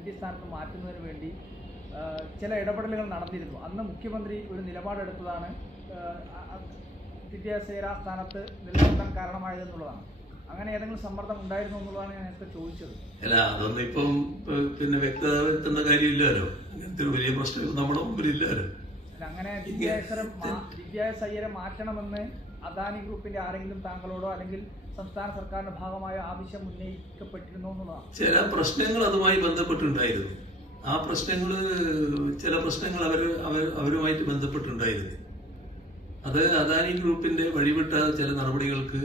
M D സ്ഥാനത്ത് മാറ്റുന്നതിന് വേണ്ടി ചില ഇടപെടലുകൾ നടന്നിരുന്നു. അന്ന് മുഖ്യമന്ത്രി ഒരു നിലപാടെടുത്തതാണ് വിദ്യാസേന സ്ഥാനത്ത് നിലനിർത്താൻ കാരണമായതെന്നുള്ളതാണ്. അങ്ങനെ ഏതെങ്കിലും സമ്മർദ്ദം ഉണ്ടായിരുന്നു എന്നുള്ളതാണ് ഞാൻ നേരത്തെ ചോദിച്ചത്. അല്ല, അതൊന്നും ഇപ്പം പിന്നെ വ്യക്തത വരുത്തേണ്ട കാര്യമില്ലല്ലോ. അങ്ങനത്തെ ഒരു വലിയ പ്രശ്നം നമ്മുടെ മുമ്പിലില്ലല്ലോ. അല്ല, അങ്ങനെ ദിവ്യാസയ്യരെ മാറ്റണമെന്ന് അദാനി ഗ്രൂപ്പിന്റെ ആരെങ്കിലും താങ്കളോടോ അല്ലെങ്കിൽ സംസ്ഥാന സർക്കാരിന്റെ ഭാഗമായ ആവശ്യം ഉന്നയിക്കപ്പെട്ടിരുന്നു എന്നുള്ളതാണ്. ചില പ്രശ്നങ്ങൾ അതുമായി ബന്ധപ്പെട്ടുണ്ടായിരുന്നു. ആ ചില പ്രശ്നങ്ങൾ അവരുമായിട്ട് ബന്ധപ്പെട്ടുണ്ടായിരുന്നു. അത് അദാനി ഗ്രൂപ്പിന്റെ വഴിവിട്ട ചില നടപടികൾക്ക്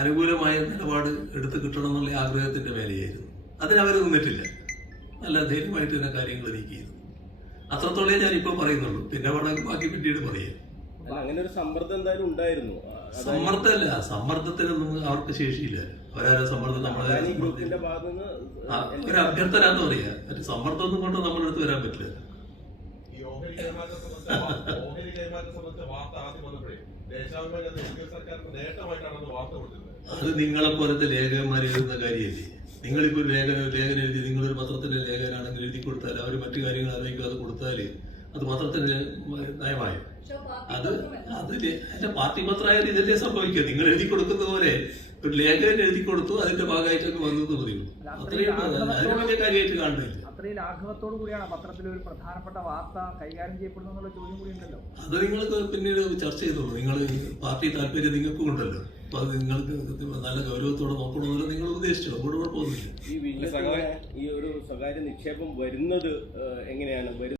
അനുകൂലമായ നിലപാട് എടുത്തു കിട്ടണം എന്നുള്ള ആഗ്രഹത്തിന്റെ മേലെയായിരുന്നു. അതിനവർ നിന്നിട്ടില്ല. നല്ല ധൈര്യമായിട്ട് തന്നെ കാര്യങ്ങൾ നീക്കിയിരുന്നു. അത്രത്തോളം ഞാനിപ്പോൾ പറയുന്നുള്ളൂ. പിന്നെ ബാക്കി പിന്നീട് പറയാം. അങ്ങനെ ഒരു സമ്മർദ്ദം എന്തായാലും ഉണ്ടായിരുന്നു. സമ്മർദ്ദമല്ല, സമ്മർദ്ദത്തിനൊന്നും അവർക്ക് ശേഷിയില്ല. അവരാ സമ്മർദ്ദം നമ്മളെ ഒരു അഭ്യർത്ഥനാന്ന് പറയാ. സമ്മർദ്ദമൊന്നും കൊണ്ട് നമ്മുടെ അടുത്ത് വരാൻ പറ്റില്ല. അത് നിങ്ങളെ പോലത്തെ ലേഖകന്മാർ എഴുതുന്ന കാര്യമല്ലേ. നിങ്ങളിപ്പോ ലേഖനം എഴുതി, നിങ്ങളൊരു പത്രത്തിന്റെ ലേഖനാണെങ്കിൽ എഴുതി കൊടുത്താൽ അവർ മറ്റു കാര്യങ്ങൾ ആലോചിക്കാതെ കൊടുത്താൽ അത് പത്രത്തിന്റെ നയമായോ? അതിന്റെ പാർട്ടി പത്രമായാലും ഇതല്ലേ സംഭവിക്കുക. നിങ്ങൾ എഴുതി കൊടുക്കുന്ന പോലെ ഒരു ലേഖകൻ എഴുതി കൊടുത്തു, അതിന്റെ ഭാഗമായിട്ടൊക്കെ വന്നത് മതിയോ? അത്രയും വലിയ കാര്യമായിട്ട് കാണുന്നില്ല. അത്രയും ലാഘവത്തോടു കൂടിയാണ് പത്രത്തിൽ ഒരു പ്രധാനപ്പെട്ട വാർത്ത കൈകാര്യം ചെയ്യപ്പെടുന്ന എന്നുള്ള ചോദ്യം കൂടി ഉണ്ടല്ലോ. അത് നിങ്ങൾക്ക് പിന്നീട് ചർച്ച ചെയ്തോളൂ. നിങ്ങൾ പാർട്ടി താല്പര്യം നിങ്ങൾക്കും ഉണ്ടല്ലോ. അപ്പൊ അത് നിങ്ങൾക്ക് നല്ല ഗൗരവത്തോടെ നോക്കണമെന്നല്ലോ നിങ്ങൾ ഉദ്ദേശിച്ചോ. അതുകൊണ്ട് കുഴപ്പമൊന്നുമില്ല. ഈ ഒരു സ്വകാര്യ നിക്ഷേപം വരുന്നത് എങ്ങനെയാണ്?